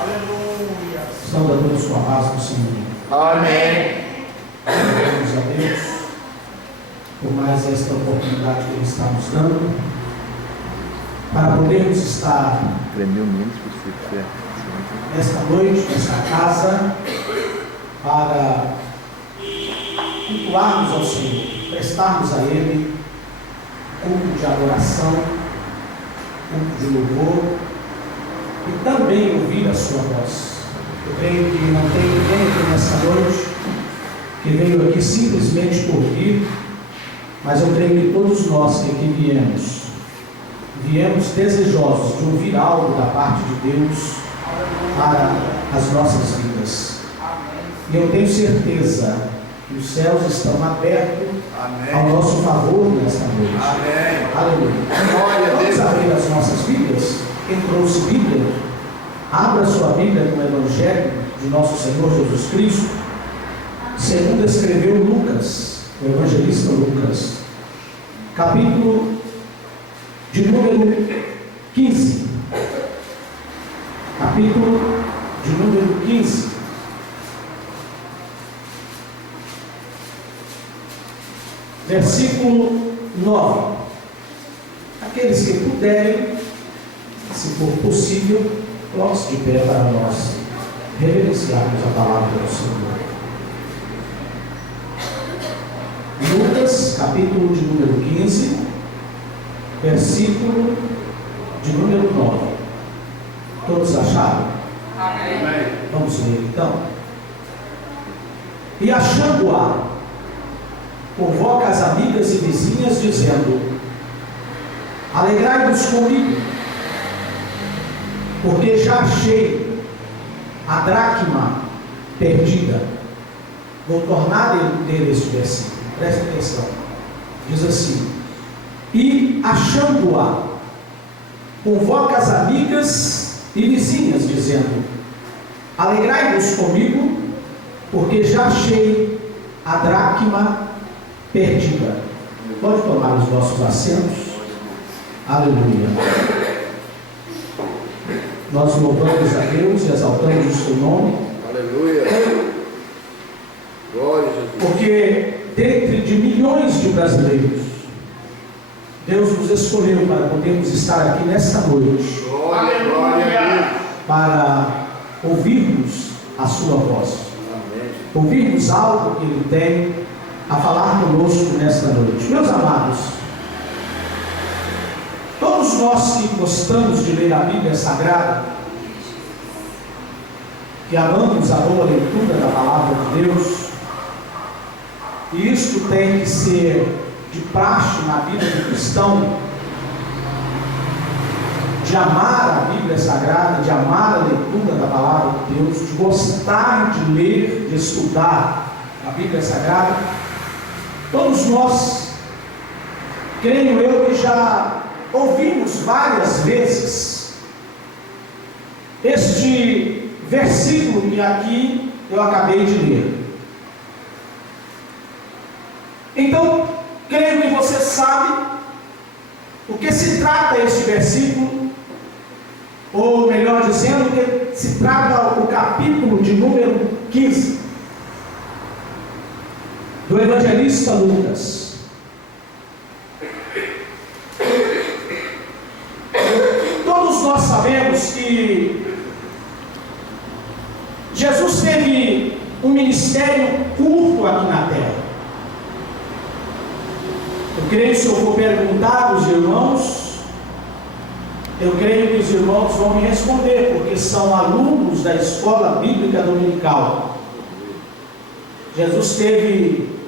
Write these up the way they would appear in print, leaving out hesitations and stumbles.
Aleluia. Estão dando sua paz no Senhor. Amém. Glórias a Deus por mais esta oportunidade que Ele está nos dando para podermos estar nesta noite, nesta casa, para cultuarmos ao Senhor, prestarmos a Ele culto de adoração, culto de louvor e também ouvir a sua voz. Eu creio que não tem ninguém aqui nessa noite que veio aqui simplesmente por vir, mas eu creio que todos nós que aqui viemos desejosos de ouvir algo da parte de Deus para as nossas vidas. E eu tenho certeza que os céus estão abertos ao nosso favor nesta noite. Amém. Aleluia. Vamos abrir as nossas Bíblias. Quem trouxe Bíblia, abra sua Bíblia no Evangelho de nosso Senhor Jesus Cristo, segundo escreveu Lucas, o evangelista Lucas, capítulo de número 15. Capítulo de número 15. Versículo 9. Aqueles que puderem, se for possível, coloque-se de pé para nós reverenciarmos a palavra do Senhor. Lucas, capítulo de número 15, versículo de número 9. Todos acharam? Amém. Vamos ler então. E achando-a, convoca as amigas e vizinhas, dizendo: alegrai-vos comigo, porque já achei a dracma perdida. Vou tornar a ler este versículo, preste atenção. Diz assim: e achando-a, convoca as amigas e vizinhas, dizendo: alegrai-vos comigo, porque já achei a dracma perdida. Pode tomar os nossos assentos. Aleluia. Nós louvamos a Deus e exaltamos o seu nome. Aleluia. Glória a Jesus. Porque dentre de milhões de brasileiros, Deus nos escolheu para podermos estar aqui nesta noite. Glória, glória a Deus. Para ouvirmos a sua voz. Amém. Ouvirmos algo que Ele tem a falar conosco nesta noite. Meus amados, todos nós que gostamos de ler a Bíblia Sagrada, que amamos a boa leitura da palavra de Deus, e isto tem que ser de praxe na vida do cristão, de amar a Bíblia Sagrada, de amar a leitura da palavra de Deus, de gostar de ler, de estudar a Bíblia Sagrada. Todos nós, creio eu, que já ouvimos várias vezes este versículo que aqui eu acabei de ler. Então, creio que você sabe o que se trata este versículo, ou melhor dizendo, o que se trata o capítulo de número 15 do evangelista Lucas. Todos nós sabemos que Jesus teve um ministério curto aqui na terra. Eu creio que se eu for perguntar aos irmãos, eu creio que os irmãos vão me responder, porque são alunos da escola bíblica dominical. Jesus teve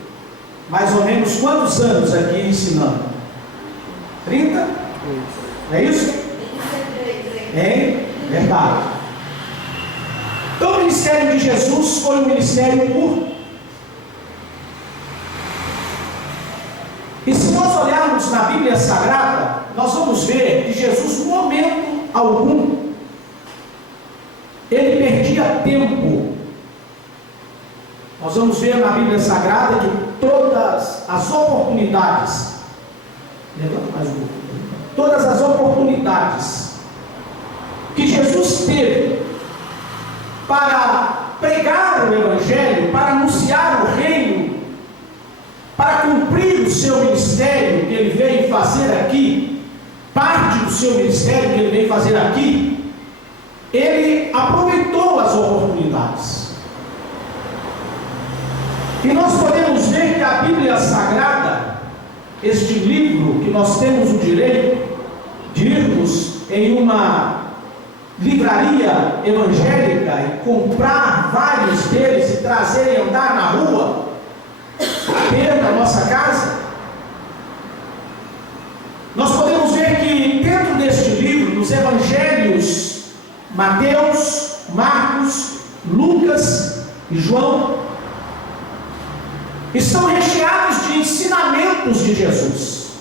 mais ou menos quantos anos aqui ensinando? 30? É isso? É verdade. Então o ministério de Jesus foi um ministério curto. E se nós olharmos na Bíblia Sagrada, nós vamos ver que Jesus, no momento algum, ele perdia tempo. Nós vamos ver na Bíblia Sagrada que todas as oportunidades, todas as oportunidades que Jesus teve para pregar o Evangelho, para anunciar o reino, para cumprir o seu ministério que ele veio fazer aqui, parte do seu ministério que ele veio fazer aqui, ele aproveitou as oportunidades. E nós podemos ver que a Bíblia Sagrada, este livro que nós temos o direito de irmos em uma livraria evangélica e comprar vários deles e trazer e andar na rua, dentro da nossa casa, nós podemos ver que dentro deste livro, nos evangelhos Mateus, Marcos, Lucas e João, estão recheados de ensinamentos de Jesus.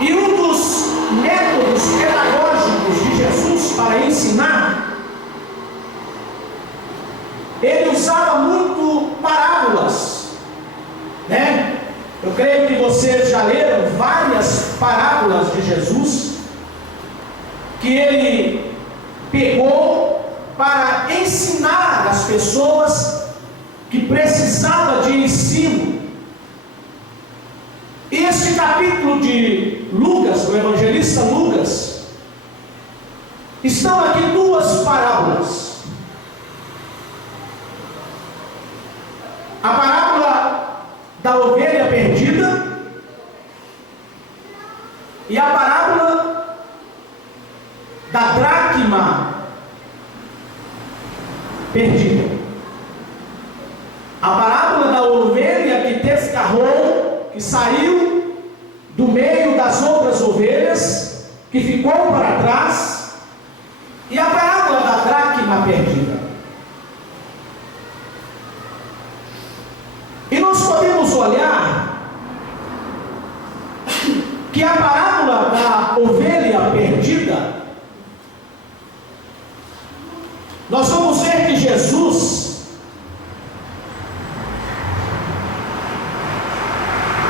E um dos métodos pedagógicos de Jesus para ensinar, ele usava muito parábolas, né? Eu creio que vocês já leram várias parábolas de Jesus, que ele pegou para ensinar as pessoas que precisavam de ensino. E este capítulo de Lucas, do evangelista Lucas, estão aqui duas parábolas. A parábola da ovelha perdida e a parábola da dracma perdida. A parábola da ovelha que descarrou, que saiu do meio das outras ovelhas, que ficou para trás, e a parábola da dracma perdida. E nós podemos olhar que a parábola da ovelha perdida, nós vamos ver que Jesus,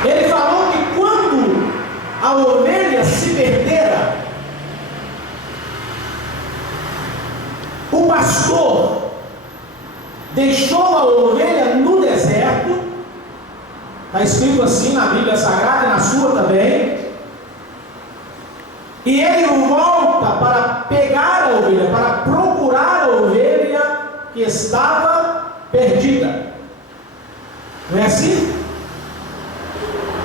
ele falou que quando a ovelha se perdera, o pastor deixou a ovelha no deserto. Está escrito assim na Bíblia Sagrada e na sua também. E ele volta para pegar a ovelha, para procurar a ovelha que estava perdida. Não é assim?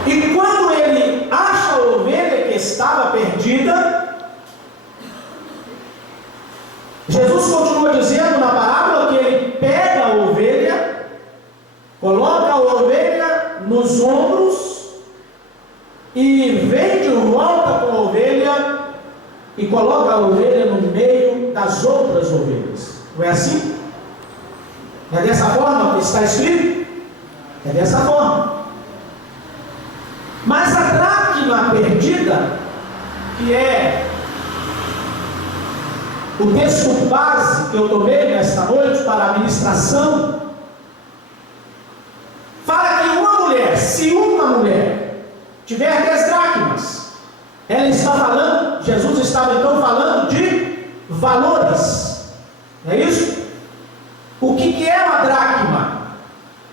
E quando ele acha a ovelha que estava perdida, Jesus continua dizendo na parábola que ele pega a ovelha, coloca a ovelha nos ombros e vem de volta com a ovelha e coloca a ovelha no meio das outras ovelhas. Não é assim? É dessa forma que está escrito? É dessa forma. Mas a dracma perdida, que é o texto base que eu tomei nesta noite para a ministração, fala que se uma mulher tiver 10 dracmas, ela está falando, Jesus estava então falando de valores, não é isso? O que é uma dracma?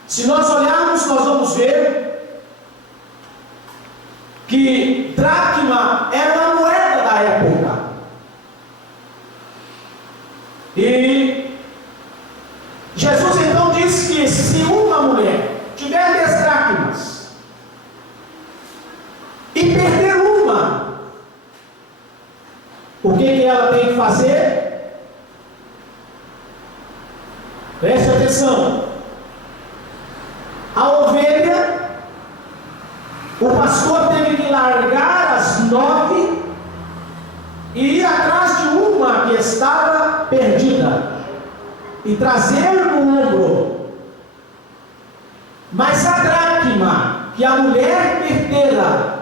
Se nós olharmos, nós vamos ver que dracma era uma moeda da época. E Jesus então disse que se uma mulher tiver 10 dracmas e perder uma, o que ela tem que fazer? Preste atenção. A ovelha, o pastor teve que largar as 9 e ir atrás de uma que estava perdida e trazer no ombro. Mas a dracma que a mulher perdera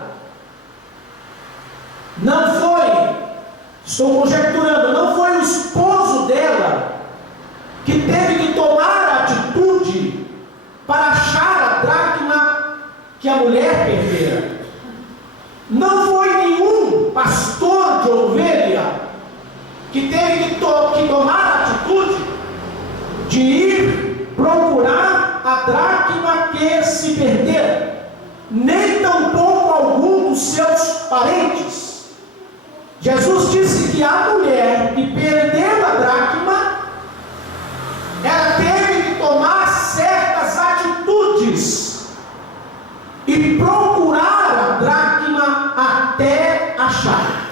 não foi, estou conjecturando, não foi o esposo dela que teve que tomar a atitude para achar a dracma que a mulher perdera. Não foi nenhum perderam, nem tampouco algum dos seus parentes. Jesus disse que a mulher que perdeu a dracma, ela teve que tomar certas atitudes e procurar a dracma até achar.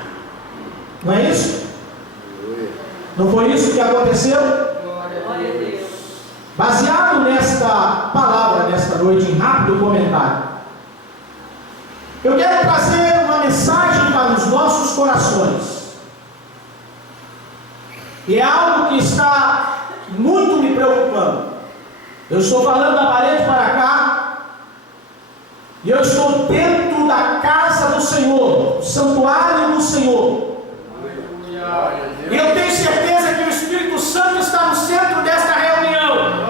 Não é isso? Não foi isso que aconteceu? Glória a Deus. Baseado nesta palavra, nesta noite, em rápido comentário, eu quero trazer uma mensagem para os nossos corações. E é algo que está muito me preocupando. Eu estou falando da parede para cá, e eu estou dentro da casa do Senhor, o santuário do Senhor. E eu tenho certeza que o Espírito Santo está no centro desta reunião.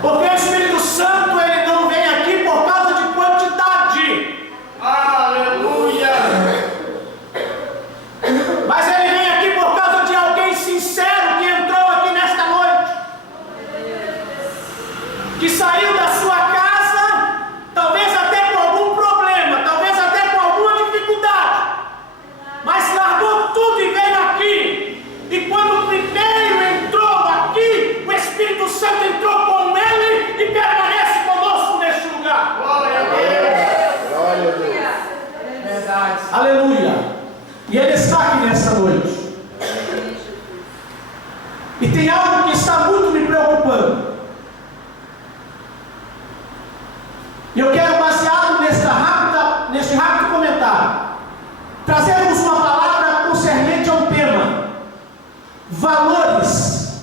Porque o Espírito Santo, ele não vem aqui por causa de quantidade. Aleluia! Mas ele vem aqui por causa de alguém sincero que entrou aqui nesta noite, que saiu da sua casa, talvez até com algum problema, talvez até com alguma dificuldade, mas largou tudo e veio aqui. E quando o primeiro entrou aqui, o Espírito Santo entrou com ele e permanece conosco neste lugar. Glória a Deus! Glória a Deus. Verdade. Aleluia! E ele está aqui nesta noite. E tem algo que está muito me preocupando. E eu quero, baseado neste rápido comentário, trazermos uma palavra concernente ao tema: valores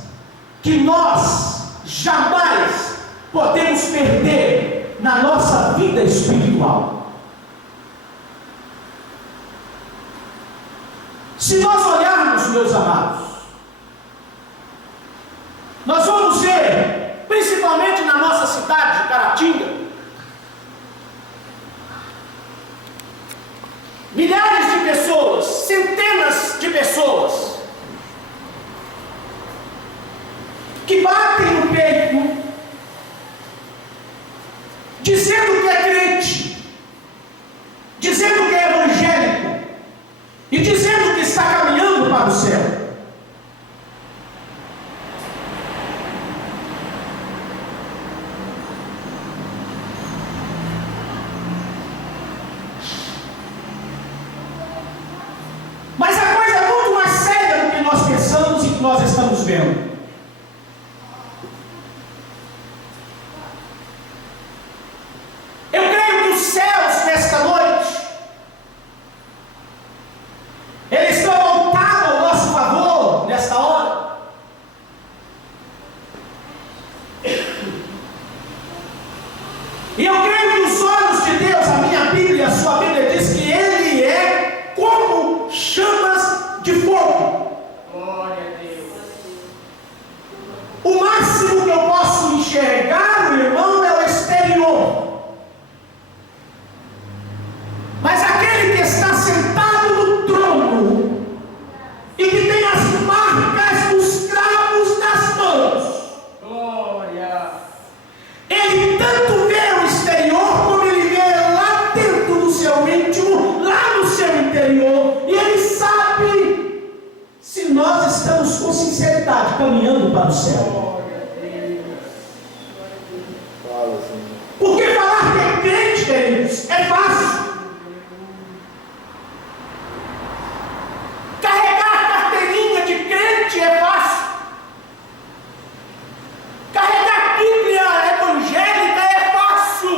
que nós jamais podemos perder na nossa vida espiritual. Se nós olharmos, meus amados, nós vamos ver, principalmente na nossa cidade de Caratinga, milhares de pessoas, centenas de pessoas, que batem no peito, dizendo que é crente, dizendo que é evangélico, e dizendo que está caminhando para o céu. Mas a coisa é muito mais séria do que nós pensamos e que nós estamos vendo. Eu creio que os céus nesta noite, eles estão voltados ao nosso favor nesta hora. E eu creio que os olhos de Deus, a minha Bíblia, a sua Bíblia diz que Ele é como chamas de fogo. Glória a Deus. O máximo que eu posso enxergar, meu irmão, é o exterior. Mas aquele que está sentado no trono e que tem as marcas dos cravos nas mãos, Glória. ele tanto vê o exterior como ele vê lá dentro do seu íntimo, lá no seu interior, e ele sabe se nós estamos com sinceridade caminhando para o céu. Glória a Deus. Fala, Senhor. Porque falar que é crente, queridos, é fácil. Carregar a carteirinha de crente é fácil. Carregar a Bíblia evangélica é fácil.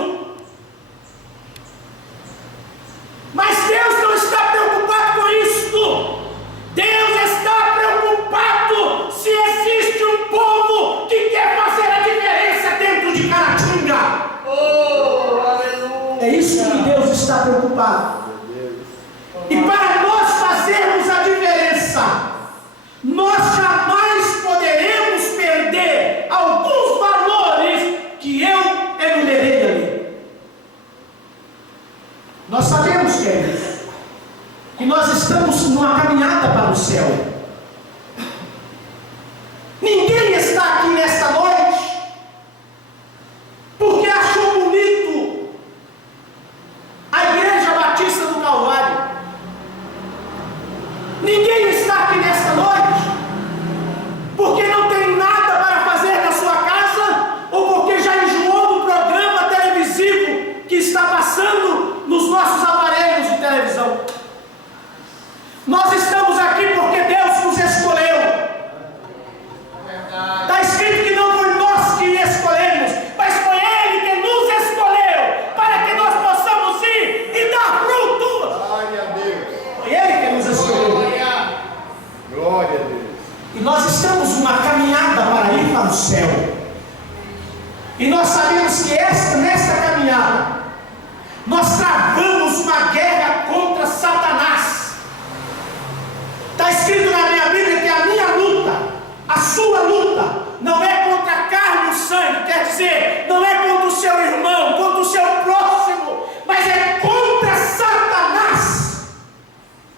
Mas Deus não está preocupado com isso. Deus está preocupado se existe um povo que quer fazer a diferença dentro de Caratinga. Oh, aleluia. É isso que Deus está preocupado. E para nós fazermos a diferença, nós jamais poderemos perder alguns valores que eu enumerei ali. Nós sabemos, queridos, que nós estamos numa caminhada para o céu. Ninguém está aqui nesta noite por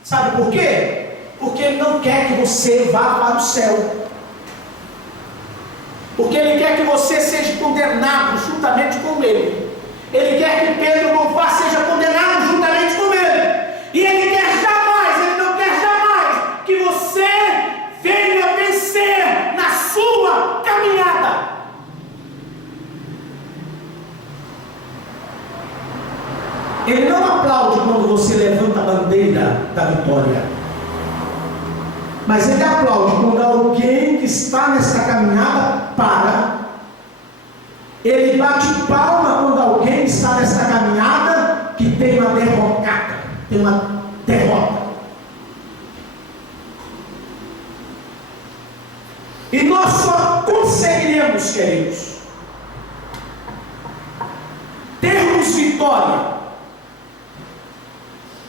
Sabe por quê? Porque Ele não quer que você vá para o céu. Porque Ele quer que você seja condenado juntamente com Ele. Ele quer que Pedro não vá, seja condenado juntamente com Ele. E Ele não quer jamais que você venha vencer na sua caminhada. Ele não aplaude quando você levanta a bandeira da vitória. Mas Ele aplaude quando alguém que está nessa caminhada para. Ele bate palma quando alguém está nessa caminhada que tem uma derrocada, tem uma derrota. E nós só conseguiremos, queridos, termos vitória.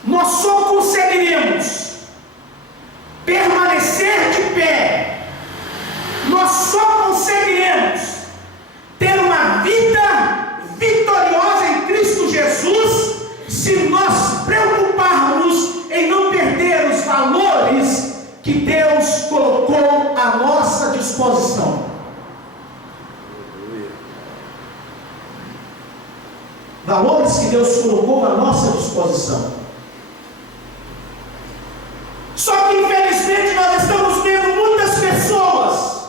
Nós só conseguiremos permanecer de pé. Nós só conseguiremos ter uma vida vitoriosa em Cristo Jesus se nós preocuparmos em não perder os valores que Deus colocou à nossa disposição. Valores que Deus colocou à nossa disposição. Só que infelizmente nós estamos vendo muitas pessoas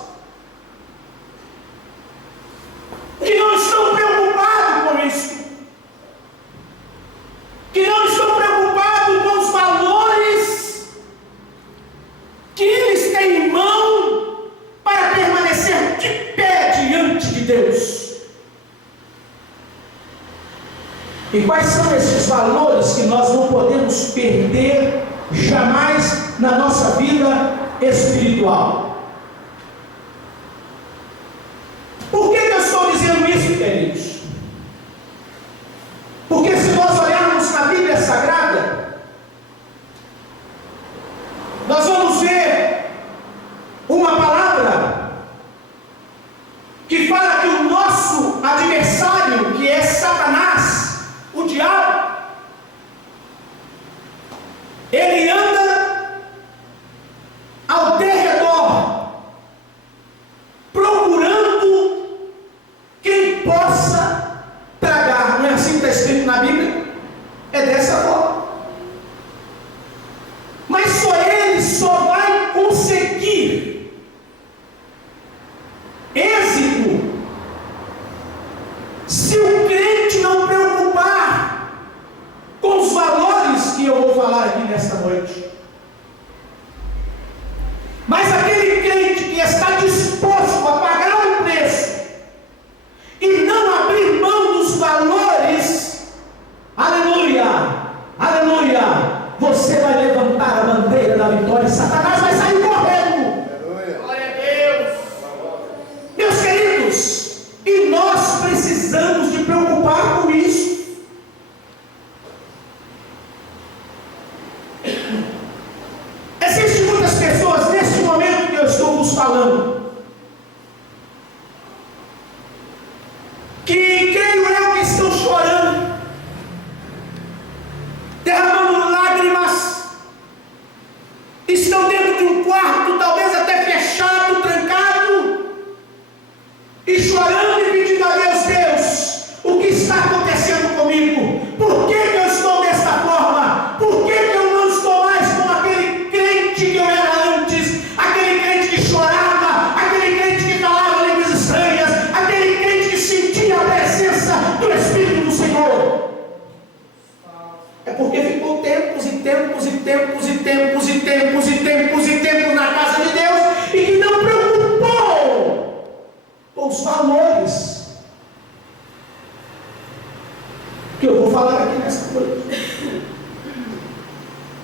que não estão preocupados com isso, que não estão preocupados com os valores que eles têm em mão para permanecer de pé diante de Deus. E quais são esses valores que nós não podemos perder jamais na nossa vida espiritual? Por que eu estou dizendo isso, queridos? Porque se nós olharmos na Bíblia Sagrada, nós vamos ver uma palavra que fala que o nosso adversário, que é Satanás, o diabo, ele anda ao derredor, procurando quem possa tragar. Não é assim que está escrito na Bíblia? É dessa forma. Mas ele só vai conseguir êxito se o crente não preocupar com os valores que eu vou falar aqui nesta noite. Mas aquele crente que está disposto a pagar o preço e não abrir mão dos valores, aleluia, aleluia, você vai levantar a bandeira da vitória e Satanás vai sair correndo. Glória a Deus. Meus queridos, e nós precisamos de preocupar com isso. Existem muitas pessoas neste momento que eu estou vos falando, que creio eu que estão chorando, derramando lágrimas, estão dentro de um quarto, talvez até fechado, trancado, e chorando e pedindo a Deus: Deus, o que está acontecendo comigo? Por que eu estou desta forma? Por que eu não estou mais como aquele crente que eu era antes? Aquele crente que chorava, aquele crente que falava línguas estranhas, aquele crente que sentia a presença do Espírito do Senhor. É porque ficou tempos e tempos e tempos e tempos e tempos e tempos e tempos na casa de Deus e que não preocupou com os valores que eu vou falar aqui nesta noite.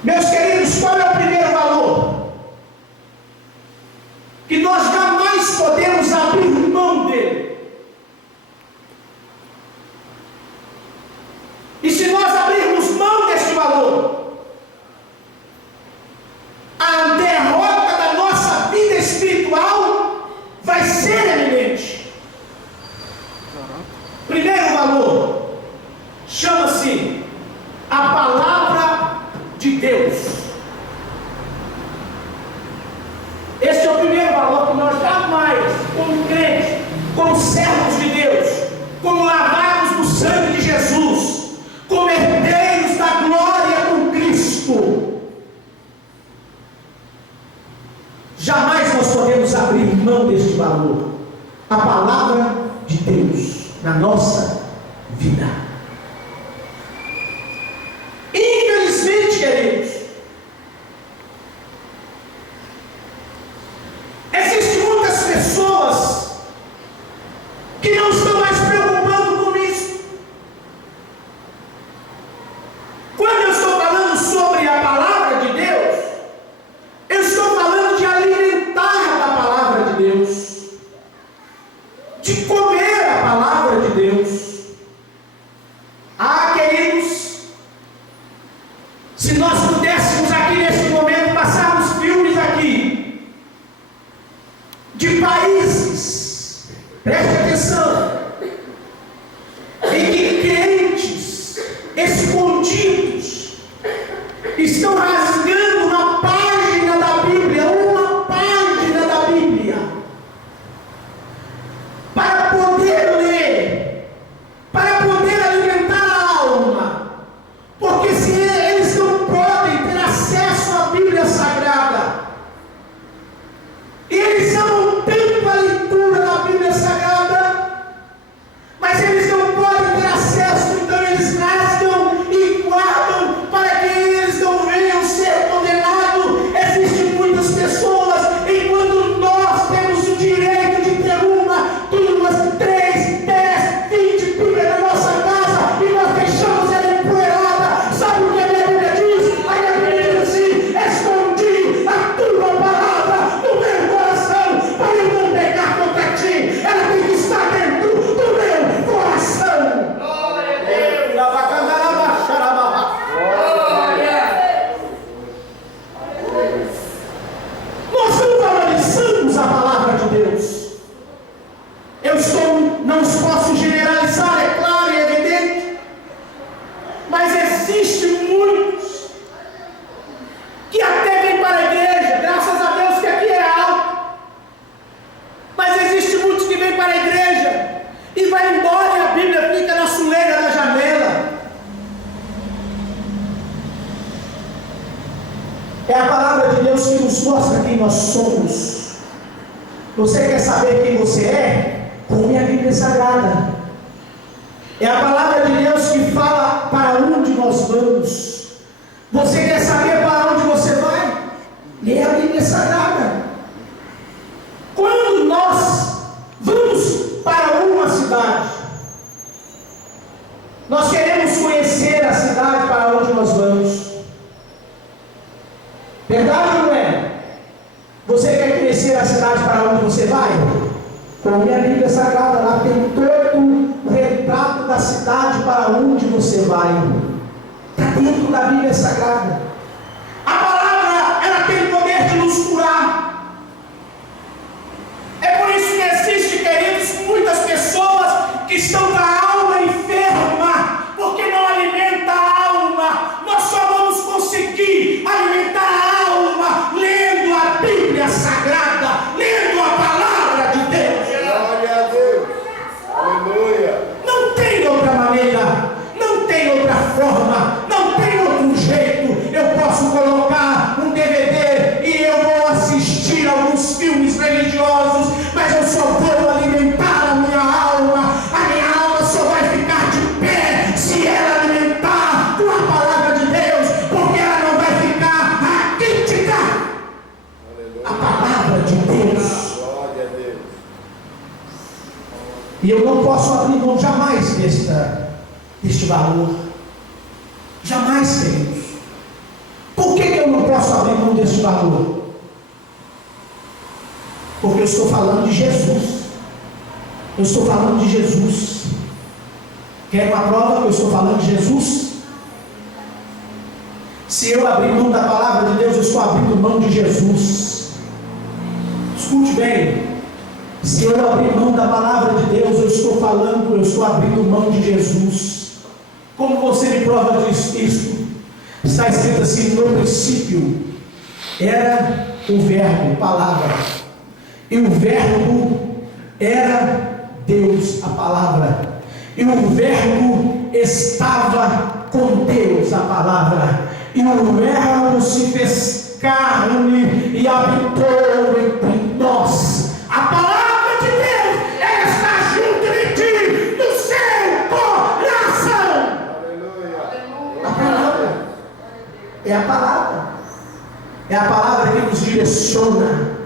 Meus queridos, qual é o primeiro valor que nós jamais podemos abrir mão dele? E se nós abrirmos mão deste valor, a derrota da nossa vida espiritual vai ser eminente. Primeiro valor chama-se a palavra de Deus. não deste valor. A palavra de Deus na nossa vida. Infelizmente, queridos, existem muitas pessoas que não estão mais preocupando com isso. Quando eu estou falando sobre a palavra de Deus, eu estou falando de alimentar a palavra de Deus, de comer a palavra de Deus. Ah, queridos, se nós pudéssemos aqui neste momento passarmos filmes aqui de países, preste atenção, em que crentes escondidos estão rasgando uma página da Bíblia, para poder ler, para poder alimentar a alma, porque se eles não podem ter acesso à Bíblia Sagrada, eles amam tanto a leitura da Bíblia Sagrada, mas eles não podem ter acesso, então eles rasgam e guardam para que eles não venham ser condenados. Existem muitas pessoas, enquanto nós temos o direito de ter uma, duas, 3, 10, 20 Bíblias na nossa casa e nós deixamos ela empoeirada. Sabe o que a minha Bíblia diz? A minha Bíblia diz assim: escondi a tua palavra no meu coração para eu não pecar contra ti. Ela tem que estar dentro do meu coração. Glória a Deus. Nós não valorizamos a palavra de Deus. Não posso generalizar, é claro e evidente, mas existem muitos que até vêm para a igreja, graças a Deus que aqui é alto, mas existem muitos que vêm para a igreja e vai embora e a Bíblia fica na soleira da janela. É a palavra de Deus que nos mostra quem nós somos. Você quer saber quem você é? Come a Bíblia Sagrada. É a palavra de Deus que fala para onde nós vamos. Você quer saber para onde você vai? Lê a Bíblia Sagrada. Quando nós vamos para uma cidade, nós queremos conhecer a cidade para onde nós vamos. Verdade ou não é? Você quer conhecer a cidade para onde você vai? Come a Bíblia Sagrada, lá tem todo o retrato da cidade para onde você vai. Está dentro da Bíblia Sagrada. A palavra, ela tem o poder de nos curar. É por isso que existe, queridos, muitas pessoas que estão com a alma enferma, porque não alimenta a alma. Nós só vamos conseguir alimentar a alma lendo a Bíblia Sagrada, lendo a palavra de Deus. Glória a Deus. Aleluia. Não tem outra maneira, não tem outra forma, não tem outro jeito. Eu posso colocar um DVD e eu vou assistir alguns filmes religiosos, mas eu só vou alimentar a minha alma. A minha alma só vai ficar de pé se ela alimentar com a palavra de Deus, porque ela não vai ficar raquítica. A palavra de Deus. Glória a Deus. E eu não posso abrir mão jamais deste valor. Jamais, queridos. Por que eu não posso abrir mão deste valor? Porque eu estou falando de Jesus. Eu estou falando de Jesus. Quer uma prova que eu estou falando de Jesus? Se eu abrir mão da palavra de Deus, eu estou abrindo mão de Jesus. Escute bem. Se eu abrir mão da palavra de Deus, eu estou abrindo mão de Jesus. Como você me prova disso? Está escrito assim: no princípio era o verbo, palavra, e o verbo era Deus, a palavra, e o verbo estava com Deus, a palavra, e o verbo se fez carne e habitou entre nós. A palavra palavra. É a palavra que nos direciona.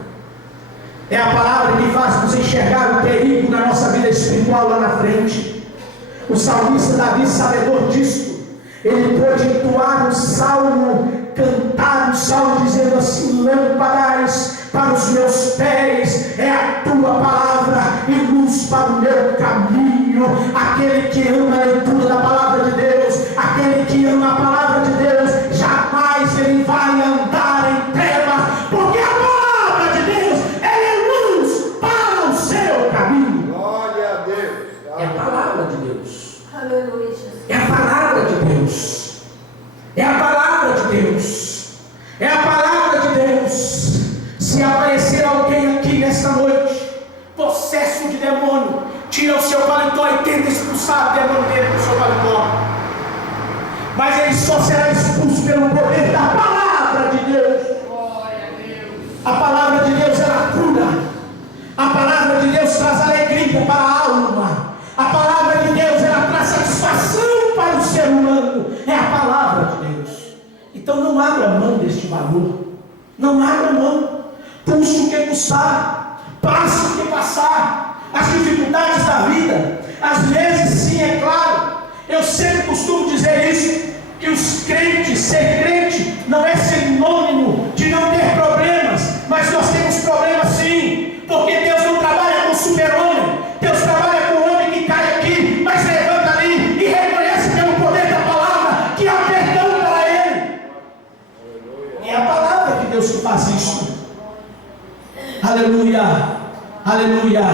É a palavra que faz nos enxergar o perigo na nossa vida espiritual lá na frente. O salmista Davi, sabedor disso, ele pôde entoar um salmo, cantar um salmo dizendo assim: lâmpadas para os meus pés é a tua palavra e luz para o meu caminho. Aquele que ama a leitura da palavra de Deus, aquele que ama a palavra de Deus, jamais ele vai andar em trevas, porque a palavra de Deus é luz para o seu caminho. Glória a Deus. É a palavra de Deus. Aleluia, Jesus. É a palavra de Deus. É a palavra de Deus. É a palavra de Deus. Se aparecer alguém aqui nesta noite, possesso de demônio, tira o seu paletó e tenta expulsar o demônio dentro do seu paletó. Mas ele só será expulso pelo poder da palavra de Deus. Glória a Deus. A palavra de Deus ela cura. A palavra de Deus traz alegria para a alma. A palavra de Deus ela traz satisfação para o ser humano. É a palavra de Deus. Então não abra mão deste valor. Não abra mão. Puxe o que custar. Passe o que passar. As dificuldades da vida. Às vezes sim, é claro. Eu sempre costumo dizer isso, que os crentes, ser crente não é sinônimo de não ter problemas, mas nós temos problemas sim, porque Deus não trabalha com super-homem, Deus trabalha com o homem que cai aqui, mas levanta ali e reconhece pelo poder da palavra que há perdão para ele. É a palavra de Deus que faz isso. Aleluia, aleluia,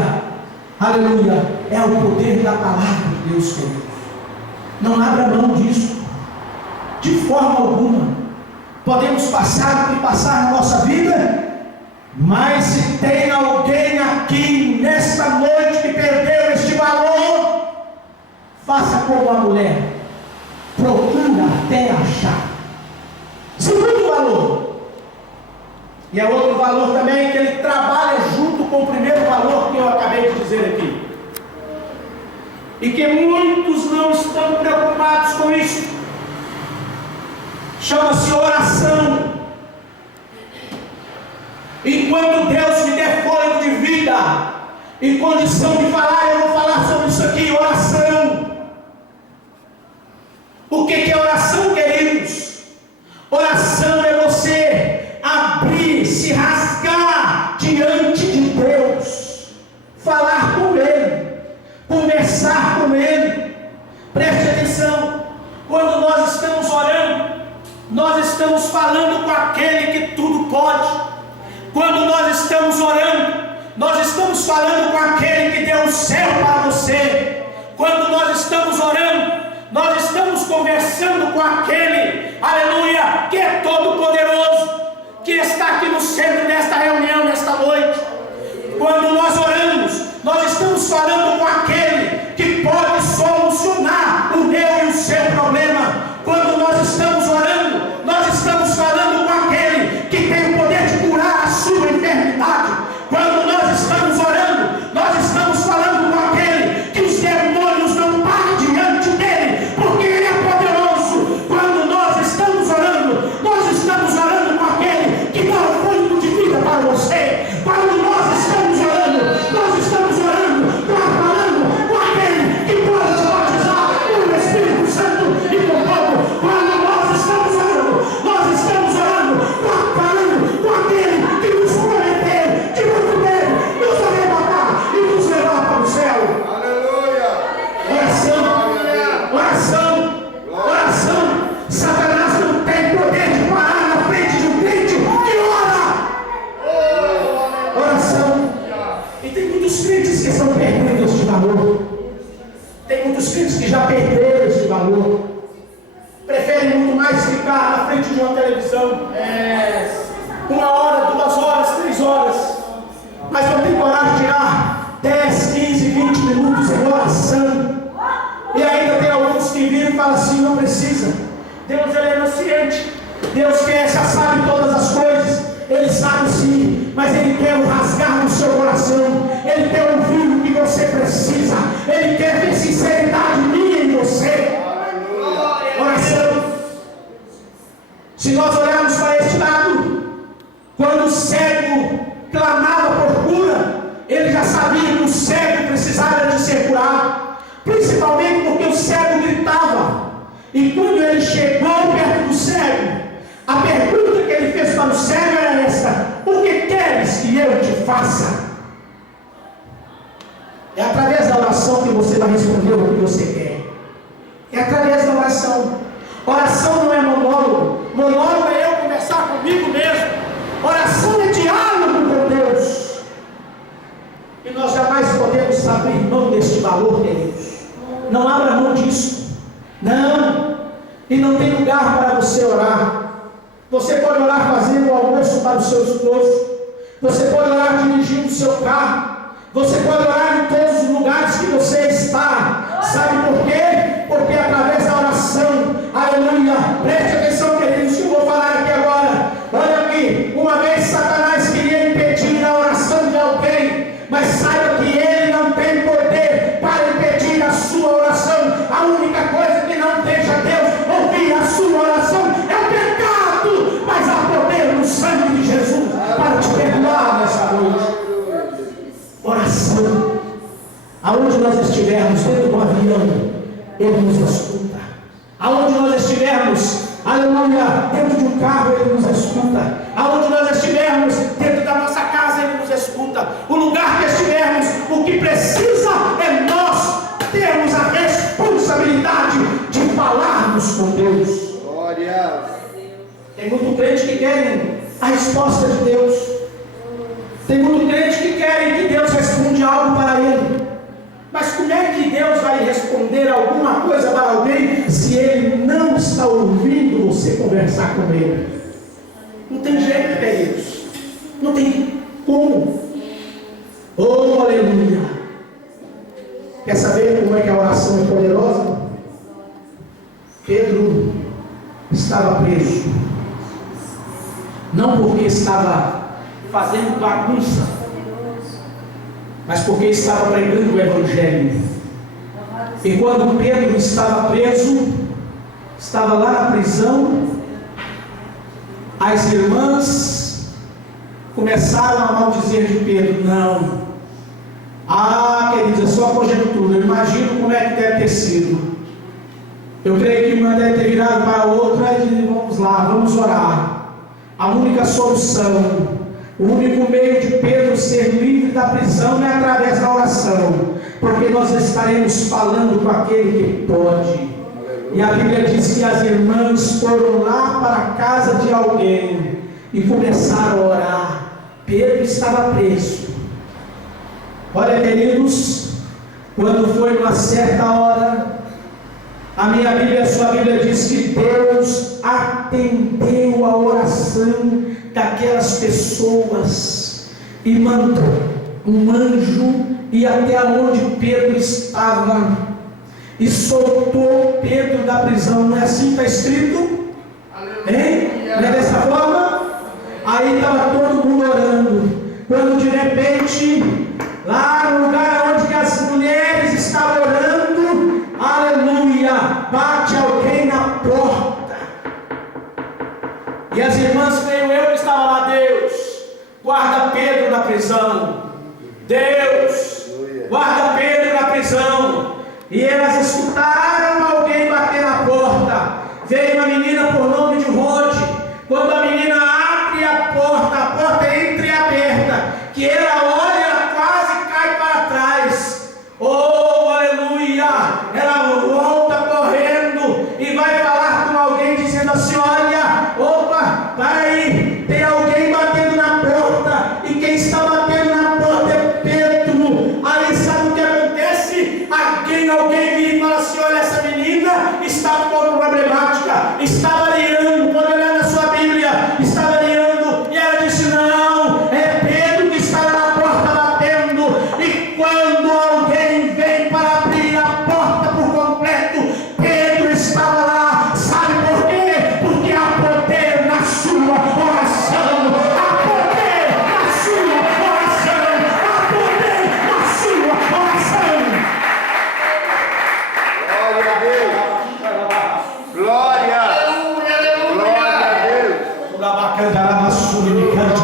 aleluia. É o poder da palavra de Deus, querido. Não abra mão disso, de forma alguma. Podemos passar o que passar na nossa vida, mas se tem alguém aqui nesta noite que perdeu este valor, faça como a mulher, procura até achar. Segundo valor, e é outro valor também, que ele trabalha junto com o primeiro valor que eu acabei de dizer aqui. E que muitos não estão preocupados com isso. Chama-se oração. Enquanto Deus me der fôlego de vida e condição de falar, eu vou falar sobre isso aqui, oração. O que é oração, queridos? Oração é você abrir, se rasgar diante de Deus, falar com Ele, conversar com Ele. Preste atenção, quando nós estamos orando, nós estamos falando com aquele que tudo pode. Quando nós estamos orando, nós estamos falando com aquele que deu o céu para você. Quando nós estamos orando, nós estamos conversando com aquele, aleluia, que é todo poderoso, que está aqui no centro desta reunião, nesta noite. Quando nós oramos, nós estamos falando com aquele que pode solucionar o meu e o seu problema. Quando nós estamos orando, nós estamos falando com aquele que tem o poder de curar a sua enfermidade. Quando nós estamos orando, nós estamos falando com aquele que os demônios não param diante dele, porque ele é poderoso. Quando nós estamos orando com aquele que dá o fôlego de vida para você. Quando nós estamos orando falando com aquele que pode te batizar com o Espírito Santo e com fogo. Quando nós estamos orando falando com aquele que nos prometeu que no poder nos arrebatar e nos levar para o céu. Aleluia. Oração. Satanás não tem poder de parar na frente de um crente que ora. Oração. E tem muitos crentes que estão perdendo este valor. Tem muitos crentes que já perderam este valor. Preferem muito mais ficar na frente de uma televisão 1 hora, 2 horas, 3 horas, mas não tem coragem de tirar 10, 15, 20 minutos em oração. E ainda tem alguns que viram e falam assim: não precisa, Deus ele é onisciente, Deus já sabe todas as coisas. Ele sabe sim, mas Ele quer o rasgar no seu coração. Ele quer ouvir o que você precisa. Ele quer ver sinceridade minha em você. Oração. Se nós Quando o cego clamava por cura, ele já sabia que o cego precisava de ser curado, principalmente porque o cego gritava. E quando ele chegou perto do cego, a pergunta que ele fez para o cego era esta: o que queres que eu te faça? É através da oração que você vai responder o que você quer. É através da oração. Oração não é monólogo. Monólogo é eu conversar comigo mesmo. Oração é diálogo com Deus. E nós jamais podemos abrir mão deste valor, queridos. Não abra mão disso. Não. E não tem lugar para você orar. Você pode orar fazendo o almoço para o seu esposo. Você pode orar dirigindo o seu carro. Você pode orar em todos os lugares que você está. Sabe por quê? Porque através da oração, aleluia, preste atenção, queridos, que eu vou falar aqui agora. Olha aqui, uma vez Satanás queria impedir a oração de alguém, mas saiba que ele não tem poder para impedir a sua oração. A única coisa que não deixa Deus ouvir a sua oração é o pecado, mas há poder no sangue de Jesus para te perdoar nessa noite. Oração. Aonde nós estivermos, dentro do avião, Ele nos escuta. Aonde nós estivermos, aleluia, dentro de um carro, Ele nos escuta. Aonde nós estivermos, dentro da nossa casa, Ele nos escuta. O lugar que estivermos, o que precisa é nós termos a responsabilidade de falarmos com Deus. Glória. Tem muito crente que querem a resposta de Deus. Tem muito crente que querem que Deus responda algo para ele. Mas como é que Deus vai responder alguma coisa para alguém se Ele não está ouvindo você conversar com Ele? Não tem jeito, queridos. Não tem como. Oh, aleluia. Quer saber como é que a oração é poderosa? Pedro estava preso. Não porque estava fazendo bagunça, mas porque estava pregando o Evangelho. E quando Pedro estava preso, estava lá na prisão, as irmãs começaram a maldizer de Pedro. Não. Queridos, é só conjectura. Eu imagino como é que deve ter sido. Eu creio que uma deve ter virado para a outra e disse: vamos lá, vamos orar. A única solução, o único meio de Pedro ser livre da prisão é através da oração, porque nós estaremos falando com aquele que pode. E a Bíblia diz que as irmãs foram lá para a casa de alguém e começaram a orar. Pedro estava preso. Olha, queridos, quando foi uma certa hora, a minha Bíblia, a sua Bíblia diz que Deus atendeu a oração daquelas pessoas e mandou um anjo ir até onde Pedro estava e soltou Pedro da prisão. Não é assim que está escrito? Hein? Não é dessa forma? Aí estava todo mundo orando, quando de repente, lá no lugar onde as mulheres estavam orando, aleluia, bate alguém na porta. E as irmãs, creio eu que estava lá: Deus, guarda Pedro na prisão. Deus, guarda Pedro na prisão. E elas escutaram alguém bater na porta. Veio uma menina por nome de Rode. Quando a menina abre a porta é entreaberta, que ela olha, ela quase cai para trás. Oh, aleluia! Ela volta correndo e vai falar com alguém, dizendo assim: olha, opa, para aí, tem alguém batendo na porta, e quem está batendo na porta é Pedro. Aí sabe o que acontece? Alguém vira e fala assim: olha, essa menina está com problemática, está variando, pode olhar na sua Bíblia, está variando. E ela disse: não, é Pedro que está na porta batendo. E quando alguém vem para abrir a porta por completo, Pedro estava lá. Sabe por quê? Porque há poder na sua oração. Há poder na sua oração. Há poder na sua oração. Glória a Deus. Glória. Glória a Deus. Glória a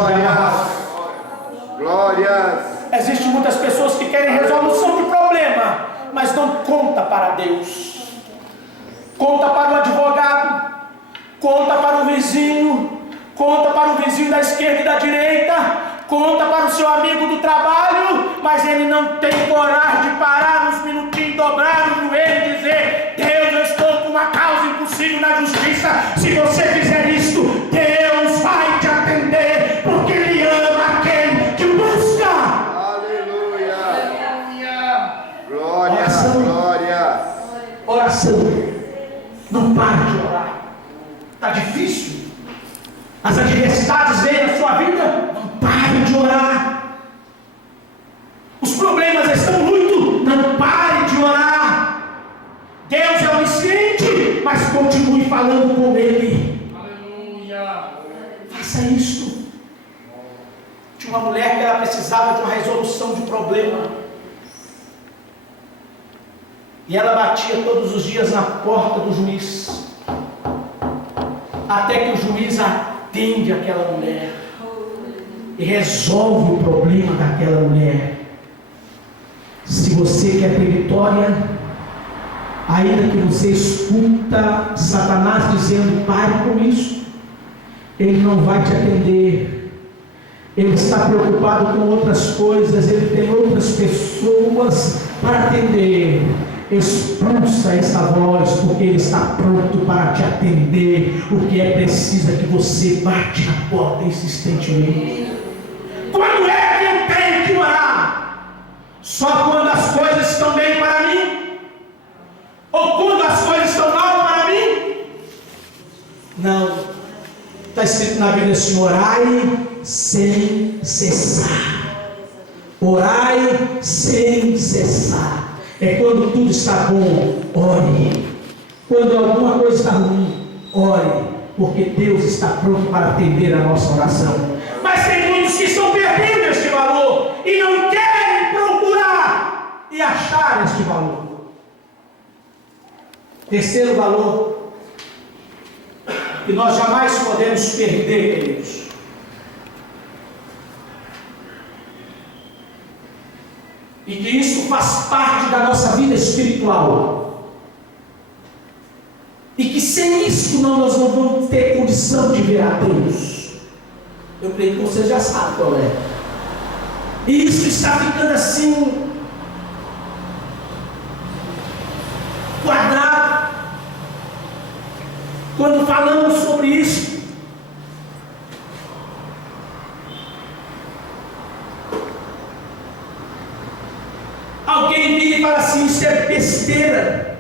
Deus. conta para o vizinho da esquerda e da direita, conta para o seu amigo do trabalho, mas ele não tem coragem de parar uns minutinhos, dobrar o joelho e dizer: Deus, eu estou com uma causa impossível na justiça. Se você fizer isto, Deus vai te atender, porque Ele ama aquele que o busca. Aleluia. Glória, Oração. glória. Oração. Não pare de orar. Está difícil? As adversidades vêm na sua vida? Não pare de orar. Os problemas estão muito? Não pare de orar. Deus é onisciente, mas continue falando com Ele. Aleluia. Faça isso. Tinha uma mulher que ela precisava de uma resolução de um problema. E ela batia todos os dias na porta do juiz, até que o juiz atende aquela mulher e resolve o problema daquela mulher. Se você quer ter vitória, ainda que você escuta Satanás dizendo: pare com isso, ele não vai te atender. Ele está preocupado com outras coisas, ele tem outras pessoas para atender. Expulsa essa voz, porque Ele está pronto para te atender. O que é preciso é que você bate na porta insistentemente. Quando é que eu tenho que orar? Só quando as coisas estão bem para mim? Ou quando as coisas estão mal para mim? Não. Está escrito na Bíblia assim: orai sem cessar. Orai sem cessar. É quando tudo está bom, ore. Quando alguma coisa está ruim, ore, porque Deus está pronto para atender a nossa oração. Mas tem muitos que estão perdendo este valor e não querem procurar e achar este valor. Terceiro valor que nós jamais podemos perder, queridos. E que isso faz parte da nossa vida espiritual. E que sem isso nós não vamos ter condição de ver a Deus. Eu creio que vocês já sabem qual é. E isso está ficando assim, quadrado. Quando falamos sobre isso, alguém vira e fala assim: isso é besteira,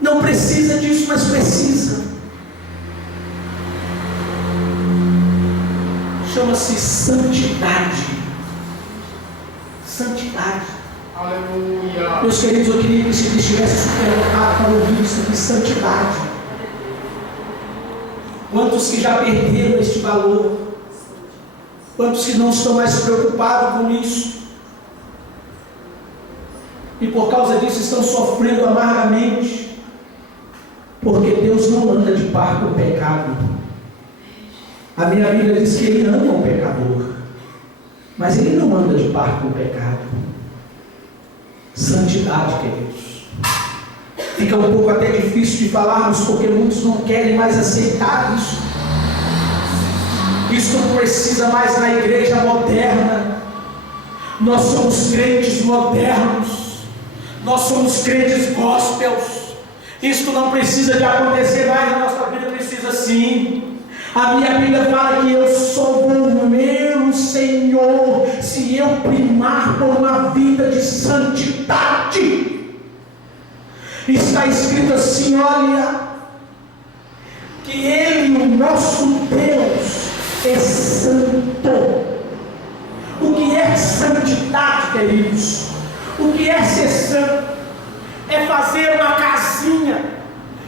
não precisa disso, mas precisa. Chama-se santidade. Santidade. Aleluia. Meus queridos, eu queria que você estivesse supermercado para ouvir isso aqui: santidade. Quantos que já perderam este valor? Quantos que não estão mais preocupados com isso? E por causa disso estão sofrendo amargamente, porque Deus não anda de par com o pecado. A minha Bíblia diz que Ele ama o pecador, mas Ele não anda de par com o pecado. Santidade, queridos. Fica um pouco até difícil de falarmos, porque muitos não querem mais aceitar isso. Isso não precisa mais na igreja moderna. Nós somos crentes modernos. Nós somos crentes gospels. Isto não precisa de acontecer mais na nossa vida, precisa sim. A minha Bíblia fala que eu sou o meu Senhor se eu primar por uma vida de santidade. Está escrito assim: olha, que Ele, o nosso Deus, é santo. O que é santidade, queridos? O que é ser santo? É fazer uma casinha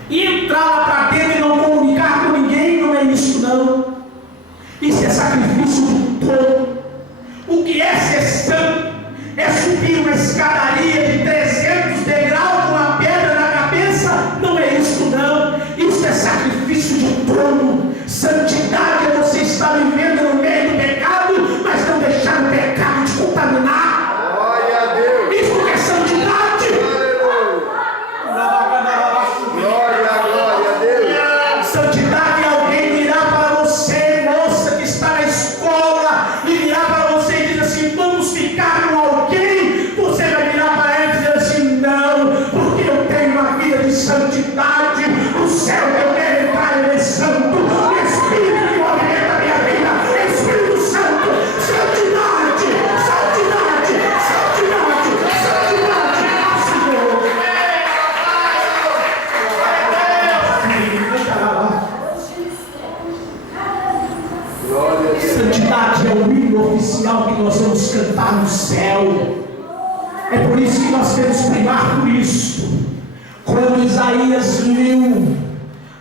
e entrar lá para dentro e não comunicar com ninguém. Não é isso, não. Isso é sacrifício do povo. O que é ser santo? É subir uma escadaria de 300 degraus com uma pedra na cabeça. Não é isso, não. Isso é sacrifício de trono. Santidade é você estar vivendo no meio do pecado, mas não deixar o pecado te contaminar. Glória a Deus. Isso é santidade. Glória a Deus. Santidade é alguém virar para você Santidade é o hino oficial que nós vamos cantar no céu. É por isso que nós temos que primar por isso. Quando Isaías viu,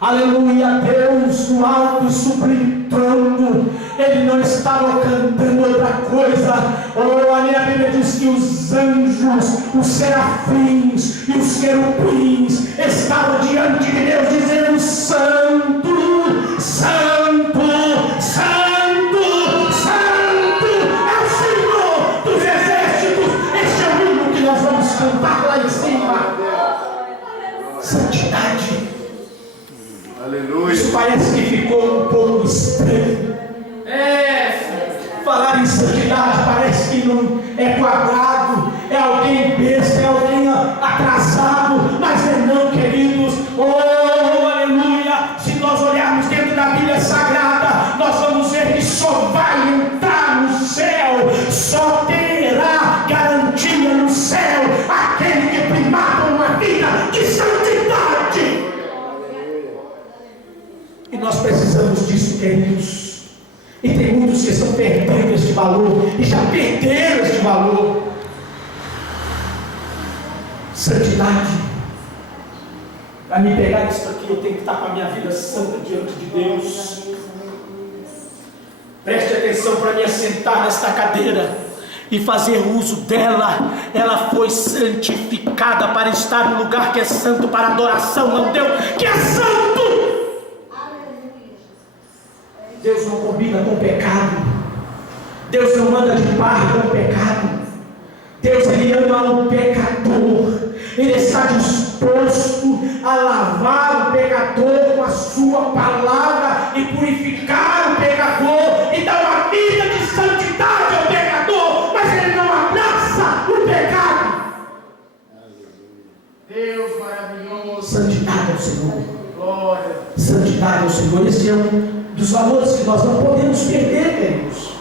aleluia, Deus no alto sublime trono, ele não estava cantando outra coisa. A minha Bíblia diz que os anjos, os serafins e os querubins estavam diante de Deus dizendo: Santo, Santo, Santo, Santo é o Senhor dos exércitos. Este é o hino que nós vamos cantar lá em cima. Santidade. Aleluia. Isso parece que ficou um pouco estranho. Falar em santidade parece que não é quadrado, é alguém besta, é alguém atrasado, mas é não, queridos. Oh, aleluia! Se nós olharmos dentro da Bíblia Sagrada, nós vamos ver que só vai entrar no céu, só terá garantia no céu aquele que primava uma vida de santidade. E nós precisamos disso, queridos. E tem muitos que estão perdendo este valor, e já perderam este valor. Santidade. Para me pegar isso aqui, eu tenho que estar com a minha vida santa diante de Deus. Preste atenção para me assentar nesta cadeira e fazer uso dela. Ela foi santificada para estar no lugar que é santo, para adoração, não deu, que é santo. Deus não combina com o pecado. Deus não anda de par com o pecado. Deus, Ele ama o pecador. Ele está disposto a lavar o pecador com a sua palavra e purificar o pecador e dar uma vida de santidade ao pecador, mas Ele não abraça o pecado. Deus maravilhoso. Santidade ao Senhor. Glória. Santidade ao Senhor. Esse é um dos valores que nós não podemos perder, queridos.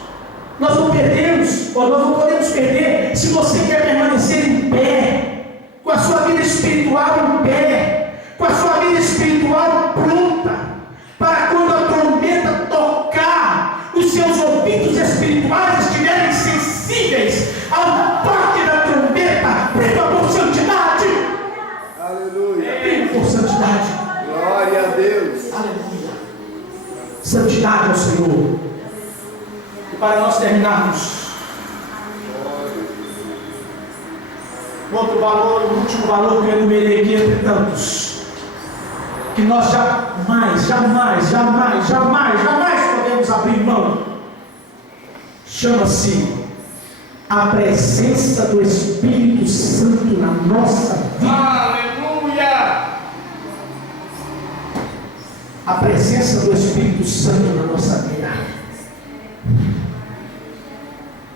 Nós não perdemos, ou nós não podemos perder. Se você quer permanecer em pé, com a sua vida espiritual em pé, com a sua vida espiritual pronta, para quando a trombeta tocar, os seus ouvidos espirituais estiverem sensíveis ao toque da trombeta, prima por santidade. Aleluia. Prima por santidade. Glória a Deus. Aleluia. Santidade ao Senhor. E para nós terminarmos, outro valor, o último valor que eu enumerei aqui entre tantos, que nós jamais podemos abrir mão, chama-se a presença do Espírito Santo na nossa vida. Aleluia. A presença do Espírito Santo na nossa vida.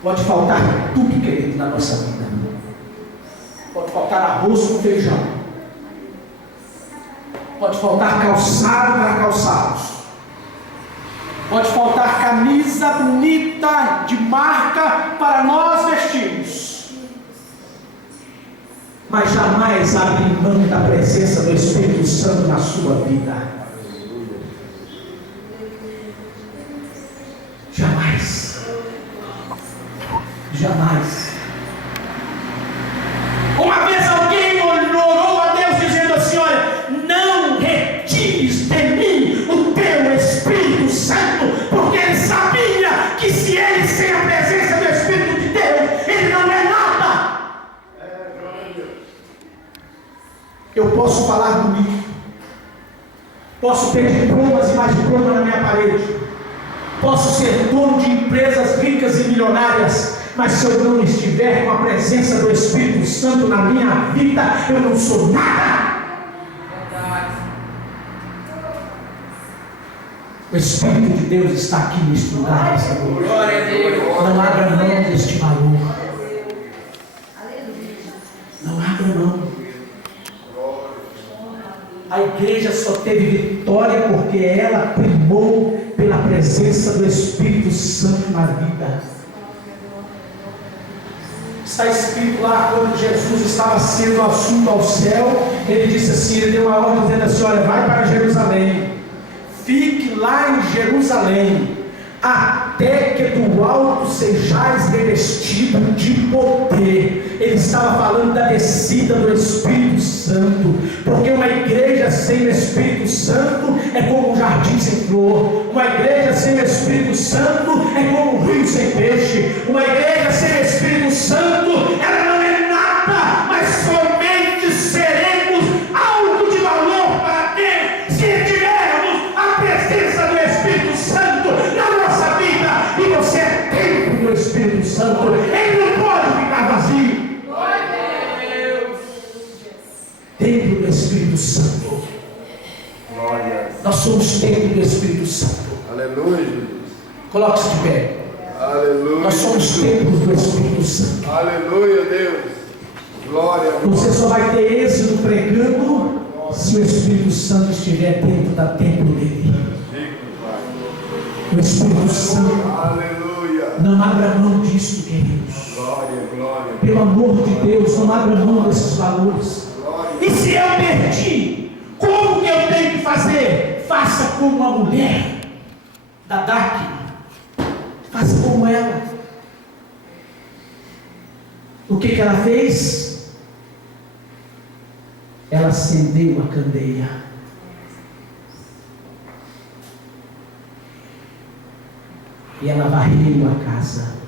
Pode faltar tudo, querido, na nossa vida. Pode faltar arroz com feijão. Pode faltar calçado para calçados. Pode faltar camisa bonita de marca para nós vestirmos. Mas jamais abrir mão da presença do Espírito Santo na sua vida. Jamais. Jamais. Uma vez alguém orou a Deus dizendo assim: olha, não retires de mim o teu Espírito Santo, porque ele sabia que se ele sem a presença do Espírito de Deus, ele não é nada. Eu posso falar bonito, posso ter diplomas e mais diplomas na minha parede, posso ser dono de empresas ricas e milionárias, mas se eu não estiver com a presença do Espírito Santo na minha vida, eu não sou nada. O Espírito de Deus está aqui neste lugar, nessa noite. Glória a Deus. Não abra mão deste valor. Não abra mão. A igreja só teve vitória porque ela primou pela presença do Espírito Santo na vida. Está escrito lá, quando Jesus estava sendo assunto ao céu, ele disse assim, ele deu uma ordem dizendo assim: olha, vai para Jerusalém, fique lá em Jerusalém, até que do alto sejais revestido de poder. Ele estava falando da descida do Espírito Santo, porque uma igreja sem o Espírito Santo é como um jardim sem flor, uma igreja sem o Espírito Santo é como um rio sem peixe, uma igreja sem o Espírito Santo, ela não é nada, mas somente seremos algo de valor para Deus se tivermos a presença do Espírito Santo na nossa vida. E você é templo do Espírito Santo, ele não pode ficar vazio. Templo do Espírito Santo. Glória. Nós somos templo do Espírito Santo. Aleluia, Jesus. Coloque-se de pé. Aleluia. Nós somos templos do Espírito Santo. Aleluia, Deus. Glória. Você só vai ter êxito pregando se o Espírito Santo estiver dentro da templo dele. O Espírito Santo. Aleluia. Não abra mão disso, queridos. Glória, glória. Pelo amor de Deus, não abra mão desses valores. E se eu perdi, como que eu tenho que fazer? Faça como uma mulher da Dark. Faça como ela. O que ela fez? Ela acendeu a candeia. E ela varreu a casa.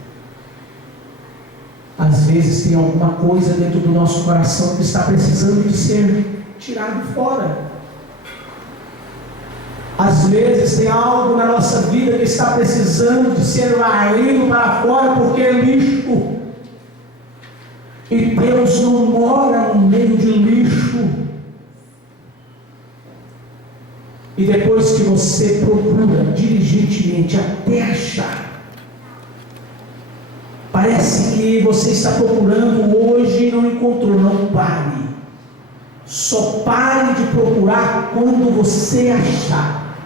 Às vezes tem alguma coisa dentro do nosso coração que está precisando de ser tirado fora. Às vezes tem algo na nossa vida que está precisando de ser varrido para fora porque é lixo. E Deus não mora no meio de lixo. E depois que você procura diligentemente até achar, parece que você está procurando hoje e não encontrou. Não pare. Só pare de procurar quando você achar.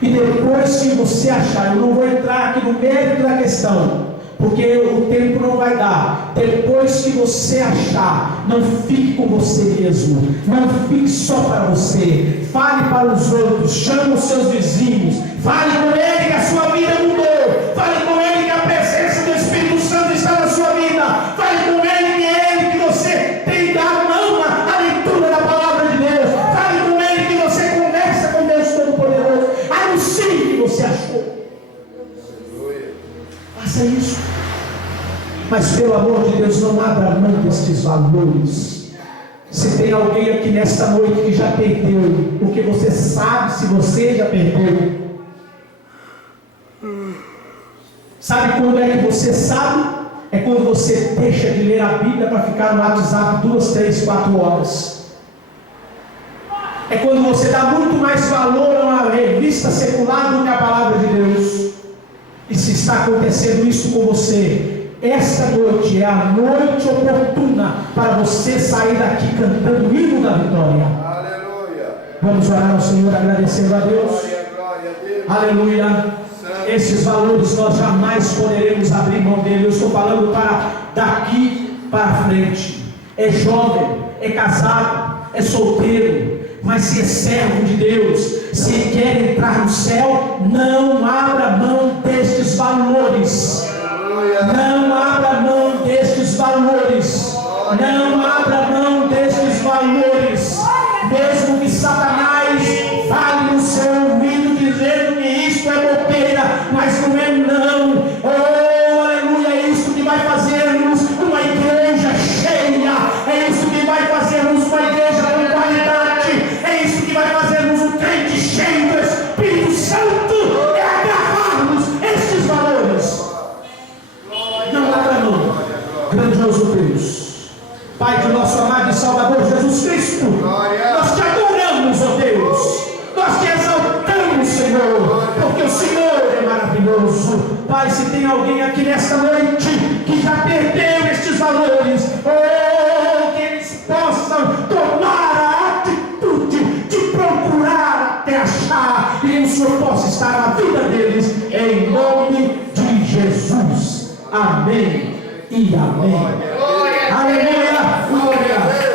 E depois que você achar, eu não vou entrar aqui no mérito da questão, porque o tempo não vai dar. Depois que você achar, não fique com você mesmo, não fique só para você. Fale para os outros, chame os seus vizinhos, fale com ele que a sua vida mudou, fale com ele que a presença do Espírito Santo está na sua vida, fale com ele que é ele que você tem dado a leitura da palavra de Deus, fale com ele que você conversa com Deus Todo-Poderoso, anuncie que você achou. Faça isso. Mas pelo amor de Deus, não abra mão destes valores. Se tem alguém aqui nesta noite que já perdeu, porque você sabe se você já perdeu. Sabe quando é que você sabe? É quando você deixa de ler a Bíblia para ficar no WhatsApp 2, 3, 4 horas. É quando você dá muito mais valor a uma revista secular do que a palavra de Deus. E se está acontecendo isso com você, esta noite é a noite oportuna para você sair daqui cantando o hino da vitória. Aleluia. Vamos orar ao Senhor agradecendo a Deus. Glória, glória a Deus. Aleluia. Esses valores nós jamais poderemos abrir mão dele. Eu estou falando para daqui para frente. É jovem, é casado, é solteiro, mas se é servo de Deus, se quer entrar no céu, não abra mão destes valores. Não abra mão destes valores. Não abra mão destes valores. Mesmo que Satanás fale no seu ouvido dizendo que isto é bobeira, mas não é não. Oh, aleluia, é isso que vai fazer-nos uma igreja cheia. É isso que vai fazer-nos uma igreja com qualidade. É isso que vai fazer-nos um crente cheio do Espírito Santo. É agarrarmos estes valores. Não abra mão. Grandioso Deus, Pai de nosso amado e Salvador Jesus Cristo, nós te adoramos, ó Deus, nós te exaltamos, Senhor, porque o Senhor é maravilhoso. Pai, se tem alguém aqui nesta noite que já perdeu estes valores, que eles possam tomar a atitude de procurar até achar, e o Senhor possa estar na vida deles, em nome de Jesus. Amém e amém. Aleluia. Glória.